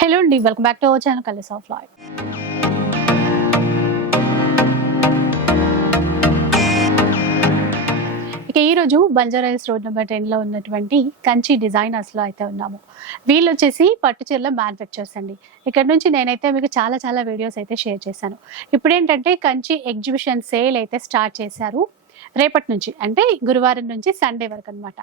Hello అండి welcome back to our channel colours of life. ఇక ఈ రోజు బంజారాయిల్స్ రోడ్ నెంబర్ టెన్లో ఉన్నటువంటి కంచి డిజైనర్స్లో అయితే ఉన్నాము. వీళ్ళు వచ్చేసి పట్టు చీరల మ్యానుఫ్యాక్చర్స్ అండి. ఇక్కడ నుంచి నేనైతే మీకు చాలా చాలా వీడియోస్ అయితే షేర్ చేశాను. ఇప్పుడేంటంటే కంచి ఎగ్జిబిషన్ సేల్ అయితే స్టార్ట్ చేశారు. రేపటి నుంచి అంటే గురువారం నుంచి సండే వరకు అనమాట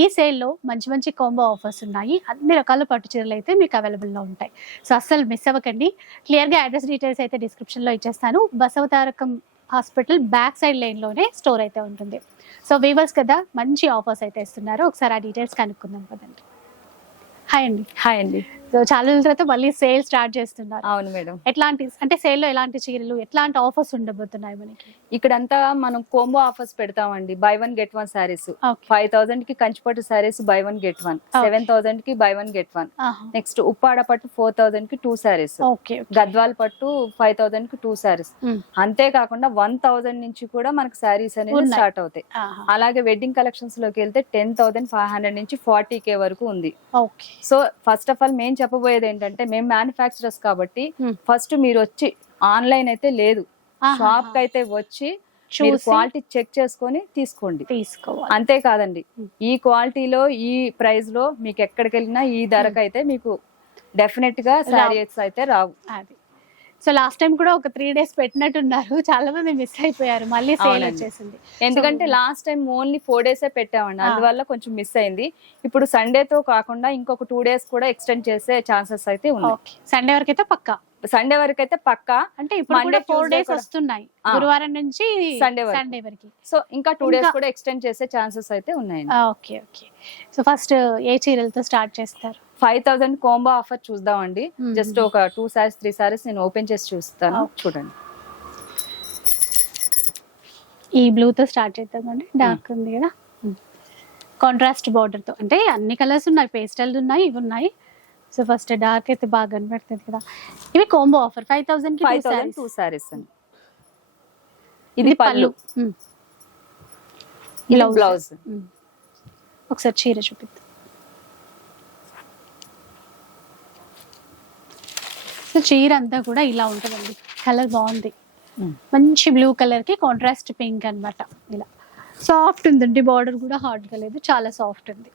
ఈ సేల్లో మంచి మంచి కాంబో ఆఫర్స్ ఉన్నాయి. అన్ని రకాల పట్టు చీరలు అయితే మీకు అవైలబుల్లో ఉంటాయి. సో అస్సలు మిస్ అవ్వకండి. క్లియర్గా అడ్రస్ డీటెయిల్స్ అయితే డిస్క్రిప్షన్లో ఇచ్చేస్తాను. బసవతారకం హాస్పిటల్ బ్యాక్ సైడ్ లైన్లోనే స్టోర్ అయితే ఉంటుంది. సో వీవర్స్ కదా మంచి ఆఫర్స్ అయితే ఇస్తున్నారు. ఒకసారి ఆ డీటెయిల్స్ కనుక్కుందాం కదండి హాయ్ అండి. హాయ్ అండి. సో చాలా రోజుల తర్వాత మళ్ళీ సేల్ స్టార్ట్ చేస్తున్నారు. అవును మేడం. ఎట్లాంటి అంటే సేల్లో ఎలాంటి చీరలు ఎట్లాంటి ఆఫర్స్ ఉండబోతున్నాయి మనకి? ఇక్కడంతా మనం కోంబో ఆఫర్స్ పెడతామండి. Buy one get one saris five థౌసండ్కి Kanchipattu saris buy one get one seven థౌసండ్కి buy one get one next Uppada పట్టు ఫోర్ థౌసండ్కి టూ సారీస్ గద్వాల్ పట్టు ఫైవ్ థౌసండ్కి టూ సారీస్ అంతేకాకుండా వన్ థౌసండ్ నుంచి కూడా మనకి సారీస్ అనేది. స్టార్ట్ అవుతాయి. అలాగే వెడ్డింగ్ కలెక్షన్స్లోకి వెళ్తే టెన్ థౌసండ్ ఫైవ్ హండ్రెడ్ నుంచి ఫార్టీ కే వరకు ఉంది. సో ఫస్ట్ ఆఫ్ ఆల్ చెప్పబోయేది ఏంటంటే మేము మ్యానుఫ్యాక్చరర్స్ కాబట్టి Hmm. ఫస్ట్ మీరు వచ్చి ఆన్లైన్ అయితే లేదు. షాప్కి అయితే వచ్చి క్వాలిటీ చెక్ చేసుకొని తీసుకోండి. తీసుకోవాలి. అంతేకాదండి. Hmm. ఈ క్వాలిటీలో ఈ ప్రైస్లో మీకు ఎక్కడికి వెళ్ళినా ఈ ధరకు అయితే మీకు డెఫినెట్గా శారీస్ అయితే రావు. అది. సో లాస్ట్ టైం కూడా ఒక త్రీ డేస్ పెట్టినట్టున్నారు. చాలా మంది మిస్ అయిపోయారు. మళ్ళీ సేల్. వచ్చేసింది. ఎందుకంటే లాస్ట్ టైం ఓన్లీ ఫోర్ డేసే పెట్టామండి. అందువల్ల కొంచెం మిస్ అయింది. ఇప్పుడు సండేతో కాకుండా ఇంకొక టూ డేస్ కూడా ఎక్స్టెండ్ చేసే ఛాన్సెస్ అయితే ఉన్నాయి. సండే వరకు అయితే పక్కా? సండే వరకు అయితే పక్కా. అంటే ఇప్పుడు ఫోర్ డేస్. వస్తున్నాయి. గురువారం నుంచి వరకు. సండే వరకు. సో ఇంకా టూ డేస్ కూడా ఎక్స్టెండ్ చేసే ఛాన్సెస్ అయితే ఉన్నాయండి. Okay okay. సో ఫస్ట్ ఏ చీరలతో స్టార్ట్ చేస్తారు? ఫైవ్ థౌసండ్ కోంబో ఆఫర్ చూద్దామండి. జస్ట్ ఒక టూ సారీస్ త్రీ సారీస్ నేను ఓపెన్ చేసి చూస్తాను. చూడండి. ఈ బ్లూ తో స్టార్ట్ చేద్దామండి. డార్క్ ఉంది కదా? కాంట్రాస్ట్ బార్డర్తో అంటే అన్ని కలర్స్ ఉన్నాయి పేస్టల్ ఉన్నాయి ఇవి ఉన్నాయి. సో ఫస్ట్ డార్క్ అయితే బాగా కనబడుతుంది కదా. ఇవి combo offer. Five thousand five thousand two sarees అండి. ఇది పళ్ళు. Blouse. బ్లౌజ్. ఒకసారి చీర చూపిద్దాం. సో చీర అంతా కూడా ఇలా ఉంటుందండి. కలర్ బాగుంది. మంచి బ్లూ కలర్కి కాంట్రాస్ట్ పింక్ అన్నమాట ఇలా. సాఫ్ట్ ఉందండి బార్డర్ కూడా హార్డ్గా లేదు చాలా సాఫ్ట్ ఉంది.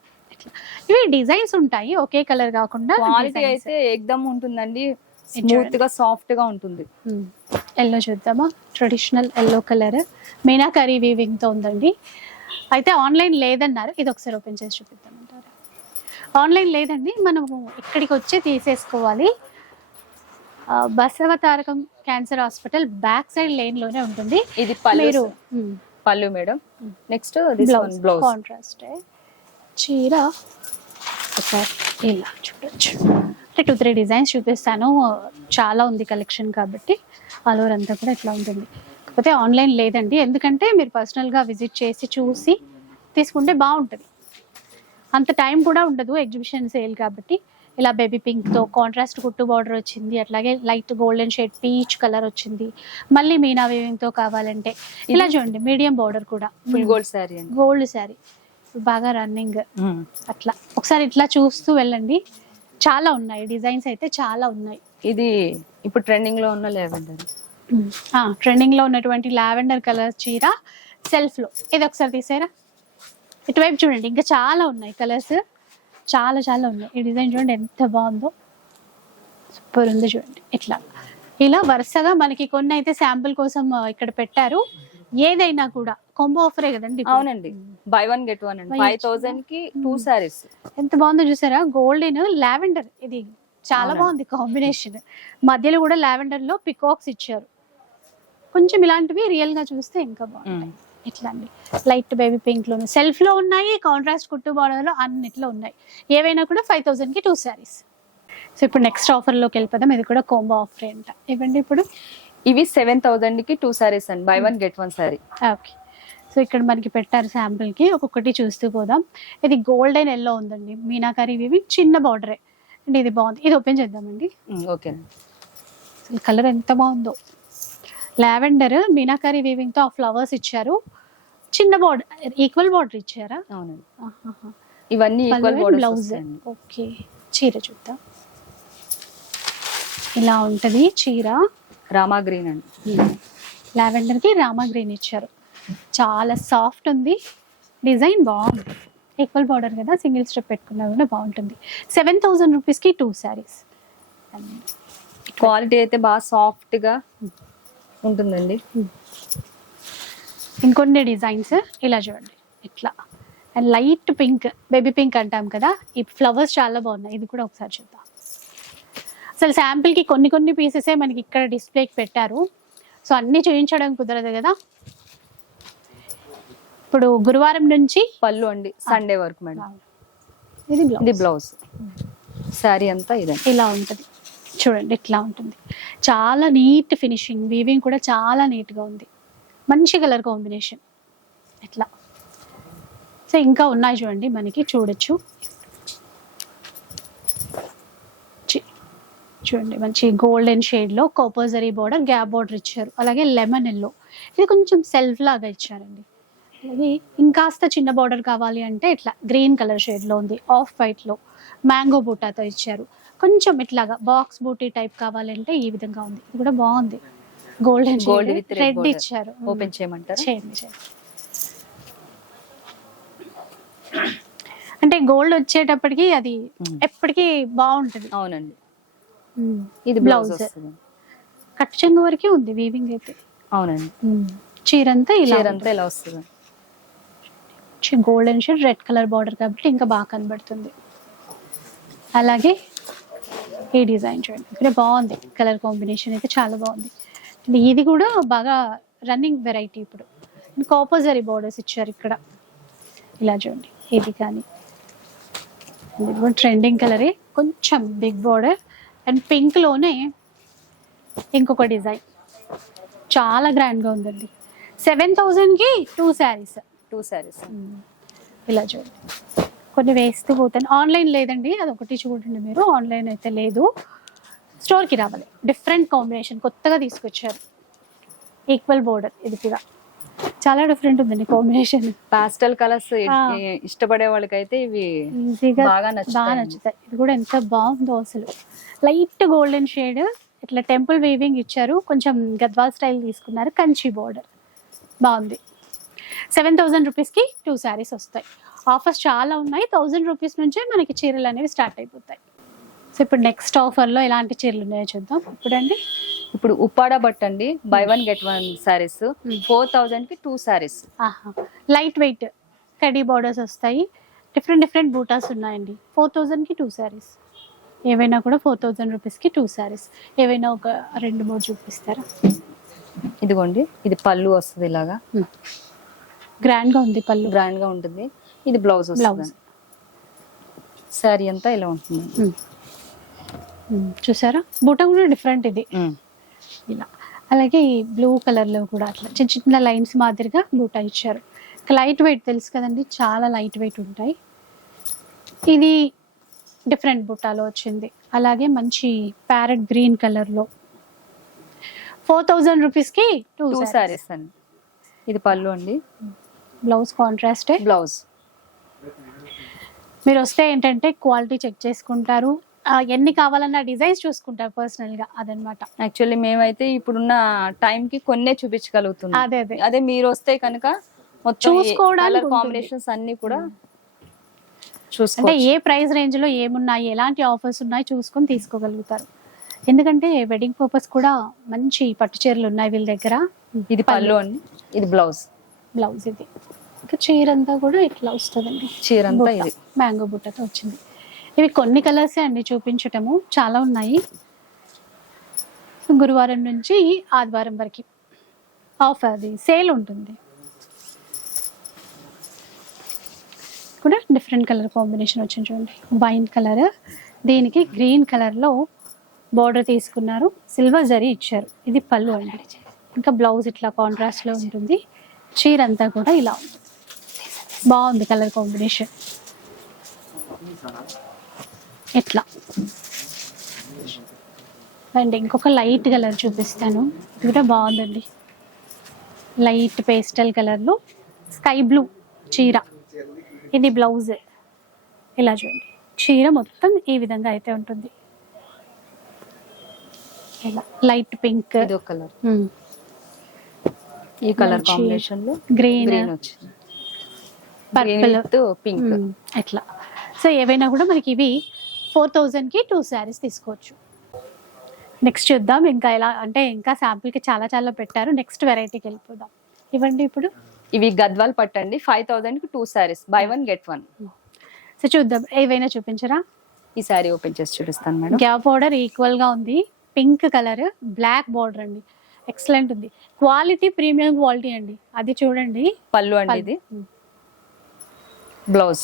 ఇవి డిజైన్స్ ఉంటాయి ఒకే కలర్ కాకుండా క్వాలిటీ అయితే ఎక్దమ్ ఉంటుందండి స్మూత్గా సాఫ్ట్గా ఉంటుంది. ఎల్లో చూద్దామా? ట్రెడిషనల్ ఎల్లో కలర్ మీనాకరీ వీవింగ్తో ఉందండి. అయితే ఆన్లైన్ లేదన్నారు ఇది ఒకసారి ఓపెన్ చేసి చూపిద్దామంటారా? ఆన్లైన్ లేదండి మనము ఇక్కడికి వచ్చి తీసేసుకోవాలి? Basava Tarakam cancer hospital back side లేన్లోనే ఉంటుంది. ఇది పళ్ళు పళ్ళు మేడం. నెక్స్ట్ బ్లౌజ్ కాంట్రాస్ట్ చీర ఒకసారి ఇలా చూడొచ్చు. అంటే టూ త్రీ డిజైన్స్ చూపిస్తాను. చాలా ఉంది కలెక్షన్ కాబట్టి. ఆల్ ఓవర్ అంతా కూడా ఇట్లా ఉంటుంది. కాకపోతే ఆన్లైన్ లేదండి. ఎందుకంటే మీరు పర్సనల్గా విజిట్ చేసి చూసి తీసుకుంటే బాగుంటుంది. అంత టైం కూడా ఉండదు ఎగ్జిబిషన్ సేల్ కాబట్టి. ఇలా బేబీ పింక్తో కాంట్రాస్ట్ కుట్టు బార్డర్ వచ్చింది అట్లాగే light golden shade peach colour వచ్చింది. మళ్ళీ మీనా వీవింగ్తో కావాలంటే ఇలా చూడండి మీడియం బార్డర్ కూడా. Full gold saree gold saree బాగా రన్నింగ్ అట్లా. ఒకసారి ఇట్లా చూస్తూ వెళ్ళండి. చాలా ఉన్నాయి డిజైన్స్ అయితే చాలా ఉన్నాయి. ఇది ఇప్పుడు ట్రెండింగ్లో ఉన్న లేవండి ట్రెండింగ్లో ఉన్నటువంటి లావెండర్ కలర్ చీర సెల్ఫ్లో. ఇది ఒకసారి తీసారా ఇటువైపు చూడండి ఇంకా చాలా ఉన్నాయి కలర్స్ చాలా చాలా ఉన్నాయి. ఈ డిజైన్ చూడండి ఎంత బాగుందో. సూపర్ ఉంది చూడండి. ఇట్లా. ఇలా వరుసగా మనకి కొన్ని అయితే శాంపుల్ కోసం ఇక్కడ పెట్టారు. ఏదైనా కూడా కొంబో ఆఫరే కదండి. అవునండి. బై వన్ గెట్ వన్ అండి. ఫైవ్ థౌసండ్కి టూ Hmm. సారీస్ ఎంత బాగుందో చూసారా? గోల్డెన్ లావెండర్ ఇది చాలా. బాగుంది కాంబినేషన్ మధ్యలో కూడా లావెండర్లో పికాక్స్ ఇచ్చారు. కొంచెం ఇలాంటివి రియల్గా చూస్తే ఇంకా బాగుంటాయి. ఇట్లా అండి లైట్ బేబీ పింక్లో సెల్ఫ్లో ఉన్నాయి కాంట్రాస్ట్ కుట్టు బార్డర్లో అన్నిట్లో ఉన్నాయి. ఏవైనా కూడా ఫైవ్ థౌసండ్కి టూ శారీస్ సో ఇప్పుడు నెక్స్ట్ ఆఫర్లోకి వెళ్ళిపోదాం. ఇది కూడా కోంబో ఆఫర్ అంట. ఇవ్వండి ఇప్పుడు. ఇవి సెవెన్ థౌసండ్కి టూ సారీస్ అండి. Buy one get one sari okay so ఇక్కడ మనకి పెట్టారు శాంపుల్కి. ఒక్కొక్కటి చూస్తూ పోదాం. ఇది గోల్డెన్ ఎల్లో ఉందండి. మీనాకారి ఇవి చిన్న బార్డరే అండ్ ఇది బాగుంది. ఇది ఓపెన్ చేద్దామండి. ఓకే కలర్ ఎంత బాగుందో. లావెండర్ మీనాకారి వీవింగ్తో ఆ ఫ్లవర్స్ ఇచ్చారు. చిన్న బార్డర్ ఈక్వల్ బార్డర్ ఇచ్చారా? అవునండి. ఇవన్నీ ఈక్వల్ బ్లౌజ్ బోర్డర్స్ ఓకే. చీర చూద్దాం. ఇలా ఉంటుంది చీర. రామా గ్రీన్ అండి. లావెండర్కి రామా గ్రీన్ ఇచ్చారు. చాలా సాఫ్ట్ ఉంది. డిజైన్ బాగుంది. ఈక్వల్ బార్డర్ కదా సింగిల్ స్టెప్ పెట్టుకున్నా కూడా బాగుంటుంది. సెవెన్ థౌసండ్ రూపీస్కి టూ శారీస్ క్వాలిటీ అయితే బాగా సాఫ్ట్గా ఉంటుందండి. ఇంకొన్ని డిజైన్స్ ఇలా చూడండి. ఇట్లా. And light pink baby pink అంటాం కదా ఈ ఫ్లవర్స్ చాలా బాగున్నాయి. ఇది కూడా ఒకసారి చూద్దాం. అసలు శాంపిల్కి కొన్ని కొన్ని పీసెసే మనకి ఇక్కడ డిస్ప్లేకి పెట్టారు. సో అన్నీ చూపించడం కుదరదు కదా. ఇప్పుడు గురువారం నుంచి పళ్ళు అండి సండే వరకు మేడం. ఇది ఇది బ్లౌజ్. శారీ అంతా ఇదండి ఇలా ఉంటుంది. చూడండి ఇట్లా ఉంటుంది. చాలా నీట్ ఫినిషింగ్ వీవింగ్ కూడా చాలా నీట్గా ఉంది. మంచి కలర్ కాంబినేషన్ ఇట్లా. సో ఇంకా ఉన్నాయి చూడండి మనకి చూడొచ్చు. చూడండి మంచి గోల్డెన్ షేడ్లో కోపోజరీ బోర్డర్ గ్యాప్ బోర్డర్ ఇచ్చారు. అలాగే లెమన్ ఎల్లో ఇది కొంచెం సెల్ఫ్ లాగా ఇచ్చారండి. అలాగే ఇంకాస్త చిన్న బార్డర్ కావాలి అంటే ఇట్లా గ్రీన్ కలర్ షేడ్లో ఉంది. ఆఫ్ వైట్లో మ్యాంగో బూటాతో ఇచ్చారు. కొంచెం ఇట్లాగా బాక్స్ బూటీ టైప్ కావాలంటే ఈ విధంగా ఉంది. ఇది కూడా బాగుంది. Golden gold red. ఇచ్చారు. ఓపెన్ చేయమంటారా? చేయండి చేయండి. అంటే గోల్డ్ వచ్చేటప్పటికి అది. ఎప్పటికీ బాగుంటుంది. అవునండి. ఇది బ్లౌజ్ కట్ చెంగు వరకే ఉంది వీవింగ్ అయితే. అవునండి. చీరంతా ఇలా చీర అంతా ఇలా వస్తుంది. Golden shade red colour border కాబట్టి ఇంకా బాగా కనబడుతుంది. అలాగే ఈ డిజైన్ చూడండి. ఇక్కడ బాగుంది. కలర్ కాంబినేషన్ అయితే చాలా బాగుంది. అండ్ ఇది కూడా బాగా రన్నింగ్ వెరైటీ ఇప్పుడు. కాపోజరీ బార్డర్స్ ఇచ్చారు ఇక్కడ. ఇలా చూడండి. ఇది కానీ. ఇది కూడా ట్రెండింగ్ కలరే. కొంచెం బిగ్ బార్డర్. అండ్ పింక్లోనే ఇంకొక డిజైన్. చాలా గ్రాండ్గా ఉందండి. సెవెన్ థౌజండ్కి టూ శారీస్. టూ శారీస్. ఇలా చూడండి. కొన్ని వేస్తూ పోతాను. ఆన్లైన్ లేదండి అది ఒకటి చూడండి మీరు. ఆన్లైన్ అయితే లేదు. స్టోర్కి రావాలి. డిఫరెంట్ కాంబినేషన్ కొత్తగా తీసుకొచ్చారు. ఈక్వల్ బోర్డర్ ఇది కూడా చాలా డిఫరెంట్ ఉందండి కాంబినేషన్ పాస్టల్ కలర్స్. ఇష్టపడే వాళ్ళకైతే ఇవి ఈజీగా. బాగా నచ్చుతాయి. ఇది కూడా ఎంత బాగుందో అసలు. లైట్ గోల్డెన్ షేడ్ ఇట్లా టెంపుల్ వీవింగ్ ఇచ్చారు. కొంచెం గద్వాల్ స్టైల్ తీసుకున్నారు. కంచి బోర్డర్ బాగుంది. సెవెన్ థౌజండ్ రూపీస్కి టూ శారీస్ వస్తాయి. ఆఫర్స్ చాలా ఉన్నాయి. థౌజండ్ రూపీస్ నుంచే మనకి చీరలు అనేవి స్టార్ట్ అయిపోతాయి. సో ఇప్పుడు నెక్స్ట్ ఆఫర్లో ఎలాంటి చీరలు ఉన్నాయో చూద్దాం. ఇప్పుడండి. ఇప్పుడు ఉప్పాడ బట్ అండి. Buy one get one saris four థౌజండ్కి టూ ఆహా. లైట్ వెయిట్ కడీ బార్డర్స్ వస్తాయి. డిఫరెంట్ డిఫరెంట్ బూటాస్ ఉన్నాయండి. ఫోర్ థౌజండ్కి టూ శారీస్ ఏవైనా కూడా ఫోర్ థౌజండ్ రూపీస్కి టూ శారీస్ ఏవైనా ఒక రెండు మూడు చూపిస్తారా? ఇదిగోండి. ఇది పళ్ళు వస్తుంది ఇలాగా. గ్రాండ్గా ఉంది పళ్ళు. గ్రాండ్గా ఉంటుంది. ఇది బ్లౌజ్ శారీ అంతా ఇలా ఉంటుంది. చూసారా? బూటా కూడా డిఫరెంట్ ఇది. ఇలా. అలాగే ఈ బ్లూ కలర్లో కూడా అట్లా చిన్న చిన్న లైన్స్ మాదిరిగా బూటా ఇచ్చారు. లైట్ వెయిట్ తెలుసు కదండి చాలా లైట్ వెయిట్ ఉంటాయి. ఇది డిఫరెంట్ బుట్టాలో వచ్చింది. అలాగే మంచి ప్యారెట్ గ్రీన్ కలర్లో ఫోర్ థౌజండ్ రూపీస్కి టూ టూ శారీస్ అండి. ఇది పళ్ళు అండి. బ్లౌజ్ కాంట్రాస్టే బ్లౌజ్. మీరు వస్తే ఏంటంటే క్వాలిటీ చెక్ చేసుకుంటారు. ఎన్ని కావాలన్న డిజైన్స్ చూసుకుంటారు పర్సనల్గా అదనమాట. యాక్చువల్లీ మేమైతే ఇప్పుడున్న టైం కి కొన్నే చూపించగలుగుతున్నాం. అదే అదే. అదే మీరు వస్తే కనుక చూసుకోవడానికి. కాంబినేషన్స్ అన్ని కూడా అంటే ఏ ప్రైస్ రేంజ్లో ఏమున్నాయి ఎలాంటి ఆఫర్స్ ఉన్నాయి చూసుకొని తీసుకోగలుగుతారు. ఎందుకంటే వెడ్డింగ్ పర్పస్ కూడా మంచి పట్టు చీరలు ఉన్నాయి వీళ్ళ దగ్గర. ఇది పళ్ళు. అండి ఇది బ్లౌజ్. బ్లౌజ్ ఇది. ఇంకా చీర అంతా కూడా ఇట్లా వస్తుందండి. చీర అంతా ఇది. మ్యాంగో బుట్టతో వచ్చింది. ఇవి కొన్ని కలర్సే అండి చూపించటము. చాలా ఉన్నాయి. గురువారం నుంచి ఆదివారం వరకు ఆఫర్ అది. సేల్ ఉంటుంది. కూడా డిఫరెంట్ కలర్ కాంబినేషన్ వచ్చింది చూడండి. వైన్ కలర్ దీనికి గ్రీన్ కలర్లో బార్డర్ తీసుకున్నారు. సిల్వర్ జరీ ఇచ్చారు. ఇది పళ్ళు అండి. ఇంకా బ్లౌజ్ ఇట్లా కాంట్రాస్ట్లో ఉంటుంది. చీర అంతా కూడా ఇలా ఉంది బాగుంది కలర్ కాంబినేషన్. ఎట్లా? అండ్ ఇంకొక లైట్ కలర్ చూపిస్తాను. ఇది కూడా బాగుందండి. లైట్ పేస్టల్ కలర్లో స్కై బ్లూ చీర. ఇది బ్లౌజ్. ఇలా చూడండి. చీర మొత్తం ఈ విధంగా అయితే ఉంటుంది. ఇలా లైట్ పింక్. కలర్. ఈ కలర్ కాంబినేషన్లో గ్రీన్ వచ్చింది. Purple pink. అట్లా. సో ఏవైనా కూడా మనకి ఇవి ఫోర్ థౌజండ్కి టూ శారీస్ తీసుకోవచ్చు. నెక్స్ట్ చూద్దాం ఇంకా ఎలా అంటే ఇంకా శాంపుల్కి చాలా చాలా పెట్టారు. నెక్స్ట్ వెరైటీకి వెళ్ళిపోదాం. ఇవ్వండి ఇప్పుడు. ఇవి గద్వాల్ పట్టండి five థౌసండ్కి two saris buy one get one. So చూద్దాం. ఏవైనా చూపించరా? ఈ సారీ ఓపెన్ చేసి చూపిస్తాను మేడం. గ్యాప్ బార్డర్ ఈక్వల్గా ఉంది. పింక్ కలర్ బ్లాక్ బార్డర్ అండి. ఎక్సలెంట్ ఉంది. క్వాలిటీ ప్రీమియం క్వాలిటీ అండి. అది చూడండి. పళ్ళు అండి ఇది. బ్లౌజ్.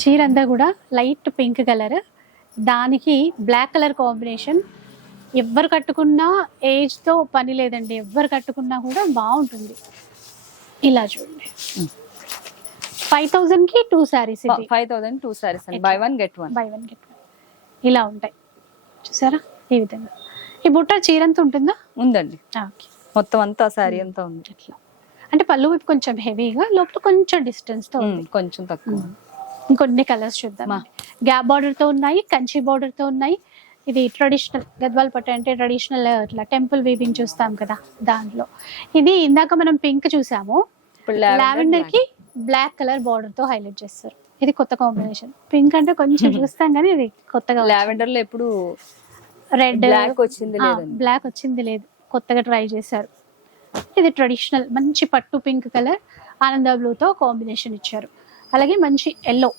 చీర అంతా కూడా లైట్ పింక్ కలర్. దానికి బ్లాక్ కలర్ కాంబినేషన్. ఎవరు కట్టుకున్నా ఏజ్తో పని లేదండి. ఎవరు కట్టుకున్నా కూడా బాగుంటుంది. ఇలా చూడండి. ఫైవ్ థౌజండ్కి టూ శారీస్ ఇది. Five thousand two saris buy one get one. Buy one get one. ఇలా ఉంటాయి. చూసారా? ఈ విధంగా. ఈ బుట్ట చీర అంతా ఉంటుందా? ఉందండి. మొత్తం అంతా సారీ అంతా ఉంది. ఇట్లా అంటే పళ్ళు వైపు కొంచెం హెవీగా లోపల కొంచెం డిస్టెన్స్తో ఉంది. కొంచెం తక్కువ. ఇంకొన్ని కలర్స్ చూద్దాం. గ్యాప్ బార్డర్తో ఉన్నాయి కంచి బార్డర్తో ఉన్నాయి. ఇది ట్రెడిషనల్ గద్వాల్ పట్టు అంటే ట్రెడిషనల్ ఇట్లా టెంపుల్ వీవింగ్ చూస్తాం కదా దాంట్లో. ఇది ఇందాక మనం పింక్ చూసాము. లావెండర్కి బ్లాక్ కలర్ బార్డర్తో హైలైట్ చేస్తారు. ఇది కొత్త కాంబినేషన్ పింక్ అంటే కొంచెం చూస్తాం కానీ ఇది కొత్తగా లావెండర్లో ఎప్పుడు రెడ్ బ్లాక్ వచ్చింది బ్లాక్ వచ్చింది లేదు. కొత్తగా ట్రై చేశారు. ఇది ట్రెడిషనల్ మంచి పట్టు పింక్ కలర్ ఆనంద బ్లూతో కాంబినేషన్ ఇచ్చారు. అలాగే మంచి ఎల్లో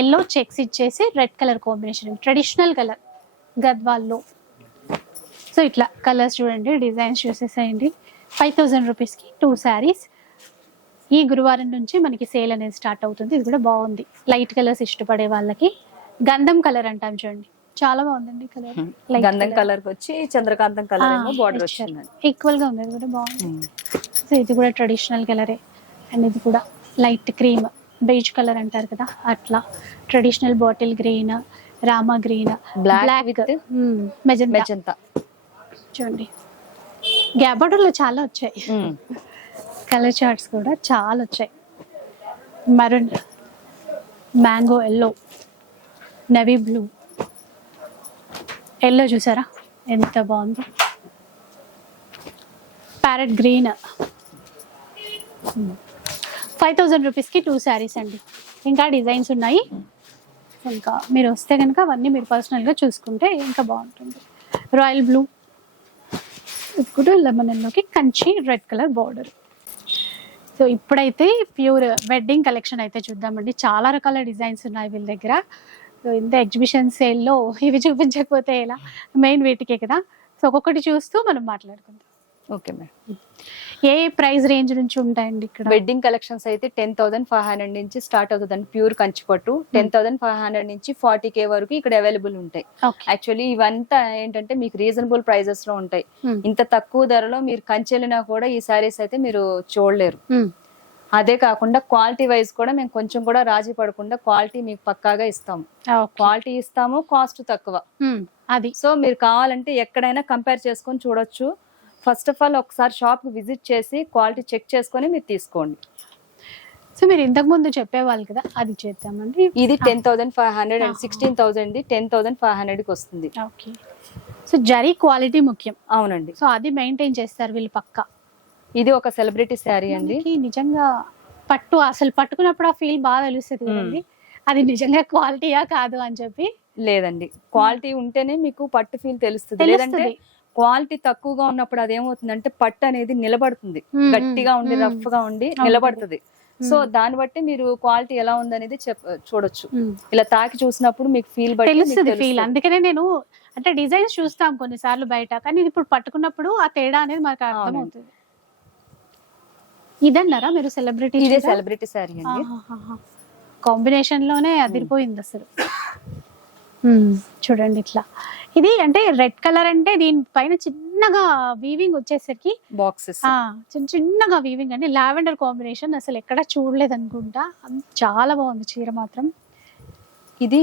ఎల్లో చెక్స్ ఇచ్చేసి red colour combination traditional colour గద్వాల్లో. So ఇట్లా కలర్స్ చూడండి డిజైన్స్ చూసేసేయండి. ఫైవ్ థౌజండ్ రూపీస్కి టూ శారీస్ ఈ గురువారం నుంచి మనకి సేల్ అనేది స్టార్ట్ అవుతుంది. ఇది కూడా బాగుంది. లైట్ కలర్స్ ఇష్టపడే వాళ్ళకి. గంధం కలర్ అంటాం చూడండి. చాలా బాగుందండి కలర్ గంధం కలర్ వచ్చి చంద్రకాంతం కలర్ ఏమో బార్డర్ వచ్చిందండి. ఈక్వల్గా ఉంది అది కూడా బాగుంది. సో ఇది కూడా ట్రెడిషనల్ కలరే అండ్ ఇది కూడా లైట్ క్రీమ్ బేజ్ కలర్ అంటారు కదా అట్లా. Traditional bottle green Rama green with magenta magenta చూడండి. గ్యాప్లో చాలా వచ్చాయి. కలర్ చార్ట్స్ కూడా చాలా వచ్చాయి. Maroon mango yellow navy blue yellow చూసారా? ఎంత బాగుందో. ప్యారెట్ గ్రీన్ ఫైవ్ థౌజండ్ రూపీస్కి టూ శారీస్ అండి. ఇంకా డిజైన్స్ ఉన్నాయి. ఇంకా మీరు వస్తే కనుక అవన్నీ మీరు పర్సనల్గా చూసుకుంటే ఇంకా బాగుంటుంది. రాయల్ బ్లూ ఇప్పుడు లెమన్ ఎల్లోకి Kanchi red colour border so ఇప్పుడైతే ప్యూర్ వెడ్డింగ్ కలెక్షన్ అయితే చూద్దామండి. చాలా రకాల డిజైన్స్ ఉన్నాయి వీళ్ళ దగ్గర. ఇంత ఎగ్జిబిషన్ సేల్లో ఇవి చూపించకపోతే ఎలా? మెయిన్ వీటికే కదా? సో ఒక్కొక్కటి చూస్తూ మనం మాట్లాడుకుందాం. Okay madam a price range నుంచి ఉంటాయండి ఇక్కడ? వెడ్డింగ్ కలెక్షన్స్ అయితే టెన్ థౌసండ్ ఫైవ్ హండ్రెడ్ నుంచి స్టార్ట్ అవుతుందండి ప్యూర్ కంచిపట్టు. టెన్ థౌసండ్ ఫైవ్ హండ్రెడ్ నుంచి ఫార్టీ కే వరకు ఇక్కడ అవైలబుల్ ఉంటాయి. యాక్చువల్లీ ఇవంతా ఏంటంటే మీకు రీజనబుల్ ప్రైజెస్లో ఉంటాయి. Hmm. ఇంత తక్కువ ధరలో మీరు కంచెలినా కూడా ఈ సారీస్ అయితే మీరు చూడలేరు. Hmm. అదే కాకుండా క్వాలిటీ వైజ్ కూడా మేము కొంచెం కూడా రాజీ పడకుండా క్వాలిటీ మీకు పక్కాగా ఇస్తాము క్వాలిటీ ఇస్తాము కాస్ట్ తక్కువ. అది. సో మీరు కావాలంటే ఎక్కడైనా కంపేర్ చేసుకొని చూడొచ్చు. ఫస్ట్ ఆఫ్ ఆల్ ఒకసారి షాప్ విజిట్ చేసి క్వాలిటీ చెక్ చేసుకొని మీరు తీసుకోండి. సో మీరు ఇంతకు ముందు చెప్పేవాళ్ళు కదా అది చేద్దామండి. ఇది ten thousand five hundred and sixteen thousand ten thousand five హండ్రెడ్కి వస్తుంది. ఓకే. సో జరీ క్వాలిటీ ముఖ్యం. అవునండి. సో అది మెయింటైన్ చేస్తారు వీళ్ళు పక్కా. ఇది ఒక సెలబ్రిటీ శారీ అండి నిజంగా పట్టు అసలు పట్టుకున్నప్పుడు ఆ ఫీల్ బాగా తెలుస్తుంది కదండి అది నిజంగా క్వాలిటీయా కాదు అని చెప్పి లేదండి క్వాలిటీ ఉంటేనే మీకు పట్టు ఫీల్ తెలుస్తుంది లేదంటే క్వాలిటీ తక్కువగా ఉన్నప్పుడు అదేమవుతుందంటే పట్టు అనేది నిలబడుతుంది. గట్టిగా ఉండి. రఫ్గా ఉండి. నిలబడుతుంది సో. దాన్ని బట్టి మీరు క్వాలిటీ ఎలా ఉందనేది చూడొచ్చు. ఇలా తాకి చూసినప్పుడు మీకు ఫీల్ బట్టి మీకు తెలుస్తుంది ఫీల్. అందుకనే నేను అంటే డిజైన్స్ చూస్తాం కొన్నిసార్లు బయట కానీ ఇప్పుడు పట్టుకున్నప్పుడు ఆ తేడా అనేది మనకు అర్థం అవునండి. అవుతుంది ఇదన్నారా మీరు సెలబ్రిటీ ఇదే సెలబ్రిటీ శారీ అండి. కాంబినేషన్లోనే అదిరిపోయింది అసలు. ఉమ్, చూడండి ఇట్లా. ఇది అంటే రెడ్ కలర్ అంటే దీనిపైన చిన్నగా వీవింగ్ వచ్చేసరికి బాక్సెస్ చిన్న చిన్నగా వీవింగ్ అండి. లావెండర్ కాంబినేషన్ అసలు ఎక్కడ చూడలేదు అనుకుంటా చాలా బాగుంది చీర మాత్రం. ఇది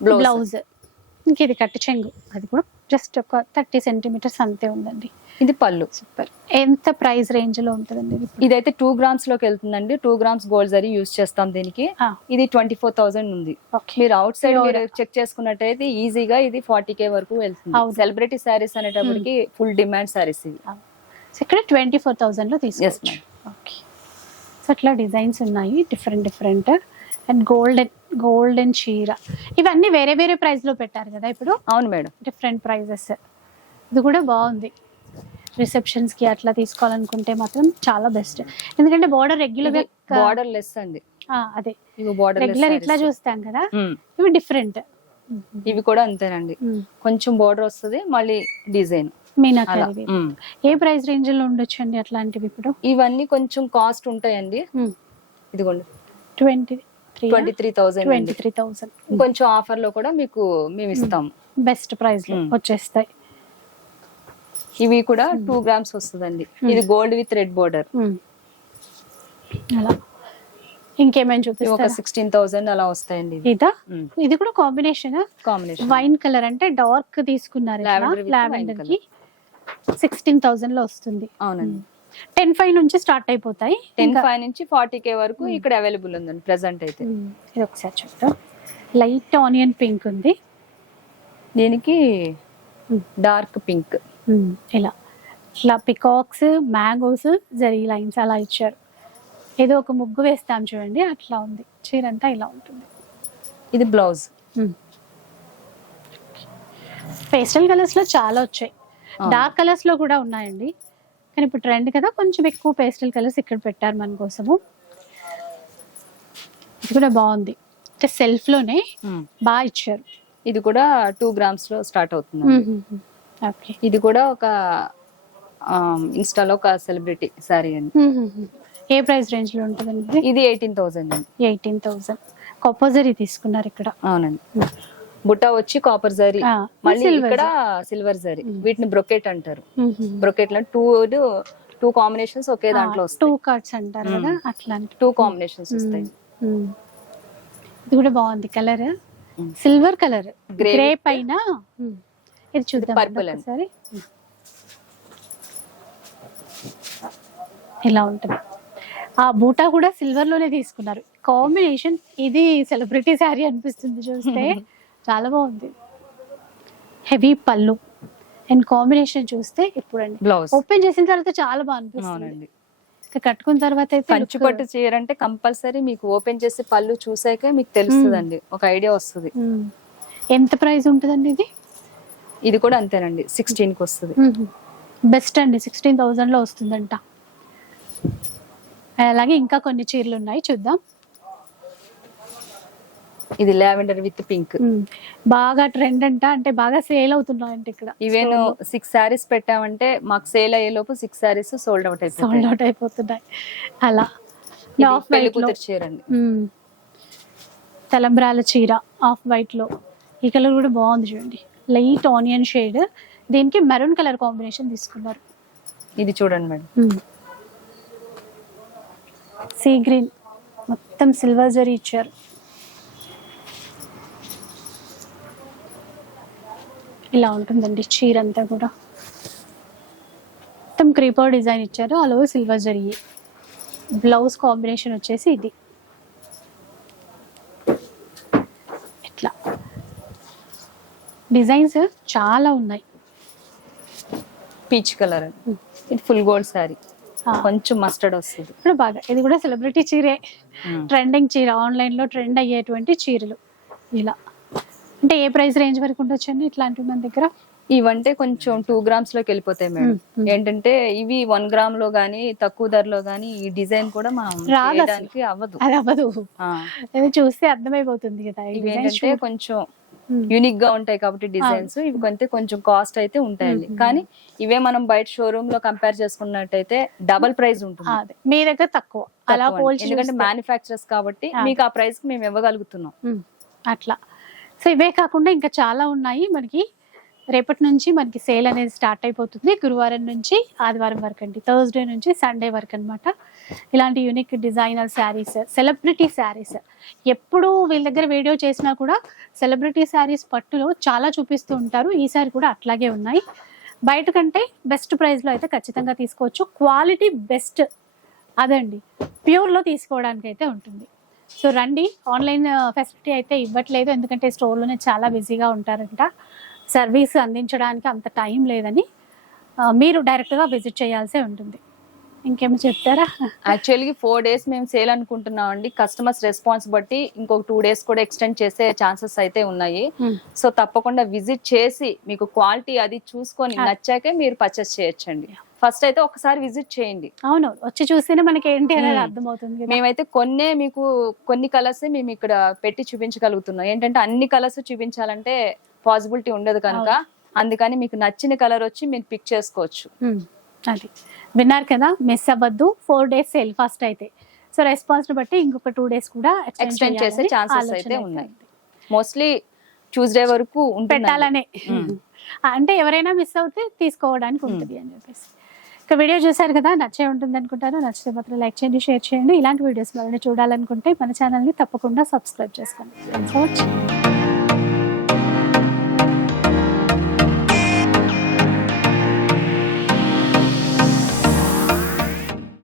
బ్లౌజ్. బ్లౌజ్. ఇంక ఇది కట్టు చెంగు. అది కూడా జస్ట్ ఒక థర్టీ సెంటీమీటర్స్ అంతే ఉందండి. ఇది పళ్ళు. సూపర్ ఎంత ప్రైస్ రేంజ్లో ఉంటుందండి ఇది? ఇదైతే టూ గ్రామ్స్లోకి వెళ్తుందండి. టూ గ్రామ్స్ గోల్డ్ జరీ యూస్ చేస్తాం దీనికి. ఇది ట్వంటీ ఫోర్ థౌసండ్ ఉంది మీరు అవుట్ సైడ్. మీరు చెక్ చేసుకున్నట్టయితే ఈజీగా ఇది ఫార్టీ కే వరకు వెళ్తుంది. సెలబ్రిటీ శారీస్ అనేటప్పటికి ఫుల్ డిమాండ్ శారీస్ సో ఇక్కడ ట్వంటీ ఫోర్ థౌసండ్లో తీసుకోవచ్చు. ఓకే సో అట్లా డిజైన్స్ ఉన్నాయి. Different different and golden golden చీర. ఇవన్నీ వేరే వేరే ప్రైస్లో పెట్టారు కదా ఇప్పుడు? అవును మేడం. డిఫరెంట్ ప్రైజెస్ ఇది కూడా బాగుంది. రిసెప్షన్స్కి అట్లా తీసుకోవాలనుకుంటే మాత్రం చాలా బెస్ట్ ఎందుకంటే బార్డర్ రెగ్యులర్గా బార్డర్ లెస్ అండి అదే. బార్డర్ రెగ్యులర్ ఇట్లా చూస్తాం కదా? ఇవి డిఫరెంట్ ఇవి కూడా అంతేనండి. కొంచెం బార్డర్ వస్తుంది మళ్ళీ డిజైన్ మీనాకరి. ఏ ప్రైస్ రేంజ్లో ఉండొచ్చు అండి అట్లాంటివి ఇప్పుడు? ఇవన్నీ కొంచెం కాస్ట్ ఉంటాయండి. ఇదిగోండి. Twenty twenty three thousand twenty three thousand కొంచెం ఆఫర్లో కూడా మీకు మేము ఇస్తాం. బెస్ట్ ప్రైస్లో Hmm. వచ్చేస్తాయి. ఇవి కూడా టూ గ్రామ్స్ వస్తుందండి. ఇది gold with red border Hmm. అలా. ఇంకేమైనా ఒక చూపిస్తారా? సిక్స్టీన్ థౌసండ్ అలా వస్తాయండి ఇదా? ఇది కూడా కాంబినేషన్ కాంబినేషన్ వైన్ కలర్ అంటే డార్క్ తీసుకున్నారు లావెండర్కి సిక్స్టీన్ థౌసండ్లో వస్తుంది. అవునండి. టెన్ ఫైవ్ నుంచి స్టార్ట్ అయిపోతాయి. టెన్ ఫైవ్ నుంచి ఫార్టీ కే వరకు ఇక్కడ అవైలబుల్ ఉందండి ప్రెసెంట్ అయితే. ఇది ఒకసారి చూద్దాం. లైట్ ఆనియన్ పింక్ ఉంది. దీనికి. Dark pink. ఇలా. ఇట్లా పికాక్స్ మ్యాంగోస్ జరీ లైన్స్ అలా ఇచ్చారు. ఏదో ఒక ముగ్గు వేస్తాం చూడండి అట్లా ఉంది. చీర అంతా ఇలా ఉంటుంది. ఇది బ్లౌజ్. పేస్టల్ కలర్స్లో చాలా వచ్చాయి. డార్క్ కలర్స్లో కూడా ఉన్నాయండి. కానీ ఇప్పుడు ట్రెండ్ కదా కొంచెం ఎక్కువ పేస్టల్ కలర్స్ ఇక్కడ పెట్టారు మన కోసము. ఇది కూడా బాగుంది. అంటే సెల్ఫ్లోనే బాగా ఇచ్చారు. ఇది కూడా టూ గ్రామ్స్లో స్టార్ట్ అవుతుంది ఓకే ఇది కూడా ఒక ఇన్స్టాలో ఒక సెలబ్రిటీ సారీ అండి. ఏ ప్రైస్ రేంజ్లో ఉంటుందండి ఇది? ఎయిటీన్ థౌసండ్ అండి. ఎయిటీన్ థౌసండ్ కంపల్సరీ తీసుకున్నారు ఇక్కడ. అవునండి. బుట్ట వచ్చి కాపర్ జరీ. మళ్ళీ ఇక్కడ సిల్వర్ జరీ. వీటిని బ్రొకెట్ అంటారు. బ్రొకెట్లో టూ టూ కాంబినేషన్స్ ఒకే దాంట్లో టూ కార్డ్స్ అంటారు కదా అట్లాంటి. టూ కాంబినేషన్స్ వస్తాయి. ఇది కూడా బాగుంది కలర్. సిల్వర్ కలర్ గ్రే పైన. ఇది చూద్దాం అండి. ఒకసారి. ఇలా ఉంటుంది. ఆ బూటా కూడా సిల్వర్లోనే తీసుకున్నారు. కాంబినేషన్ ఇది సెలబ్రిటీ శారీ అనిపిస్తుంది చూస్తే. చాలా బాగుంది. హెవీ పళ్ళు. అండ్ కాంబినేషన్ చూస్తే ఇప్పుడు అండి బ్లౌజ్ ఓపెన్ చేసిన తర్వాత చాలా బాగా అనిపిస్తుంది. కట్టుకున్న తర్వాత అయితే look- పట్టు చీర అంటే కంపల్సరీ మీకు ఓపెన్ చేసి పళ్ళు చూసాకే మీకు తెలుస్తుందండి. ఒక ఐడియా వస్తుంది. మ్మ్. ఎంత ప్రైస్ ఉంటుందండి ఇది? ఇది కూడా అంతేనండి. సిక్స్టీన్కి వస్తుంది. బెస్ట్ అండి. సిక్స్టీన్ థౌజండ్లో వస్తుందంట. అలాగే ఇంకా కొన్ని చీరలు ఉన్నాయి. చూద్దాం. ఇది లావెండర్ విత్ పింక్. బాగా ట్రెండ్ అంట అంటే బాగా సేల్ అవుతున్నాయంట ఇక్కడ. ఈవెన్ సిక్స్ శారీస్ పెట్టామంటే మాకు సేల్ అయ్యే లోపు six saris sold out sold అయిపోతాయి అవుట్ అయిపోతున్నాయి. అలా. పెళ్ళి కూతురు చీర అండి మ్మ్. తలంబ్రాల చీర ఆఫ్ వైట్లో. ఈ కలర్ కూడా బాగుంది చూడండి. లైట్ ఆనియన్ షేడ్ దీనికి మెరూన్ కలర్ కాంబినేషన్ తీసుకున్నారు. ఇది చూడండి మేడం. సీ గ్రీన్ మొత్తం సిల్వర్ జరీ ఇచ్చారు. ఇలా ఉంటుందండి చీర అంతా కూడా. మొత్తం క్రీపర్ డిజైన్ ఇచ్చారు. అలో సిల్వర్ జరీ బ్లౌజ్ కాంబినేషన్ వచ్చేసి ఇది. ఇట్లా. డిజైన్స్ చాలా ఉన్నాయి. పీచ్ కలర్ ఇది ఫుల్ గోల్డ్ శారీ కొంచెం మస్టర్డ్ వస్తుంది. ఇప్పుడు బాగా ఇది కూడా సెలబ్రిటీ చీరే. ట్రెండింగ్ చీర. ఆన్లైన్లో ట్రెండ్ అయ్యేటువంటి చీరలు. ఇలా. అంటే ఏ ప్రైస్ రేంజ్ వరకు ఉండొచ్చండి ఇట్లాంటివి మన దగ్గర ఇవంటే కొంచెం టూ గ్రామ్స్లోకి వెళ్ళిపోతాయి మేడం. ఏంటంటే ఇవి వన్ గ్రామ్లో గానీ తక్కువ ధరలో గానీ ఈ డిజైన్ కూడా. చేయడానికి అవ్వదు అది అవ్వదు చూస్తే అర్థమైపోతుంది కదా ఏంటంటే కొంచెం. యూనిక్గా ఉంటాయి కాబట్టి డిజైన్స్ ఇవి కొంటే కొంచెం కాస్ట్ అయితే ఉంటాయండి. కానీ ఇవే మనం బయట షోరూమ్లో కంపేర్ చేసుకున్నట్టయితే డబల్ ప్రైస్ ఉంటుంది మీ దగ్గర తక్కువ అలా అండి. ఎందుకంటే చూస్తే. మ్యానుఫ్యాక్చరర్స్ కాబట్టి. మీకు ఆ ప్రైస్కి మేము ఇవ్వగలుగుతున్నాం. అట్లా సో ఇవే కాకుండా ఇంకా చాలా ఉన్నాయి. మనకి రేపటి నుంచి మనకి సేల్ అనేది స్టార్ట్ అయిపోతుంది. గురువారం నుంచి ఆదివారం వరకు అండి. థర్స్డే నుంచి సండే వరకు అనమాట ఇలాంటి unique designer saris celebrity saris ఎప్పుడు వీళ్ళ దగ్గర వీడియో చేసినా కూడా సెలబ్రిటీ శారీస్ పట్టులో చాలా చూపిస్తూ ఉంటారు. ఈసారి కూడా అట్లాగే ఉన్నాయి. బయట కంటే బెస్ట్ ప్రైస్లో అయితే ఖచ్చితంగా తీసుకోవచ్చు. క్వాలిటీ బెస్ట్ అదండి. ప్యూర్లో తీసుకోవడానికి అయితే ఉంటుంది. సో రండి. ఆన్లైన్ ఫెసిలిటీ అయితే ఇవ్వట్లేదు. ఎందుకంటే స్టోర్లోనే చాలా బిజీగా ఉంటారంట. సర్వీస్ అందించడానికి అంత టైం లేదని ఆ, మీరు డైరెక్ట్గా విజిట్ చేయాల్సి ఉంటుంది. ఇంకేమి చెప్తారా? యాక్చువల్లీ ఫోర్ డేస్ మేము సేల్ అనుకుంటున్నాం అండి కస్టమర్స్ రెస్పాన్స్ బట్టి ఇంకొక టూ డేస్ కూడా ఎక్స్టెండ్ చేసే ఛాన్సెస్ అయితే ఉన్నాయి. సో తప్పకుండా విజిట్ చేసి మీకు క్వాలిటీ అది చూసుకొని ఆ. నచ్చాకే మీరు పర్చేస్ చేయొచ్చండి. ఫస్ట్ అయితే ఒకసారి విజిట్ చేయండి అవును వచ్చి చూస్తేనే మనకి ఏంటి అనేది. అర్థమవుతుంది. మేమైతే కొన్నే మీకు కొన్ని కలర్స్ మేము ఇక్కడ పెట్టి చూపించగలుగుతున్నాం ఏంటంటే అన్ని కలర్స్ చూపించాలంటే పాసిబిలిటీ ఉండదు కనుక అందుకని మీకు నచ్చిన కలర్ వచ్చి మీరు పిక్ చేసుకోవచ్చు. అది విన్నారు కదా మిస్ అవ్వద్దు ఫోర్ డేస్ సేల్ ఫస్ట్ అయితే సో రెస్పాన్స్ బట్టి ఇంకొక టూ డేస్ కూడా ఎక్స్టెండ్ చేసే ఛాన్సెస్ అయితే ఉన్నాయి. మోస్ట్లీ ట్యూస్డే వరకు. పెట్టాలనే. అంటే ఎవరైనా మిస్ అవుతే తీసుకోవడానికి ఉంటుంది అని చెప్పేసి ఇక వీడియో చూసారు కదా నచ్చే ఉంటుంది అనుకుంటాను. నచ్చితే మాత్రం లైక్ చేయండి షేర్ చేయండి. ఇలాంటి వీడియోస్ మళ్ళీ చూడాలనుకుంటే మన ఛానల్ని తప్పకుండా సబ్స్క్రైబ్ చేసుకోండి. Thanks for watching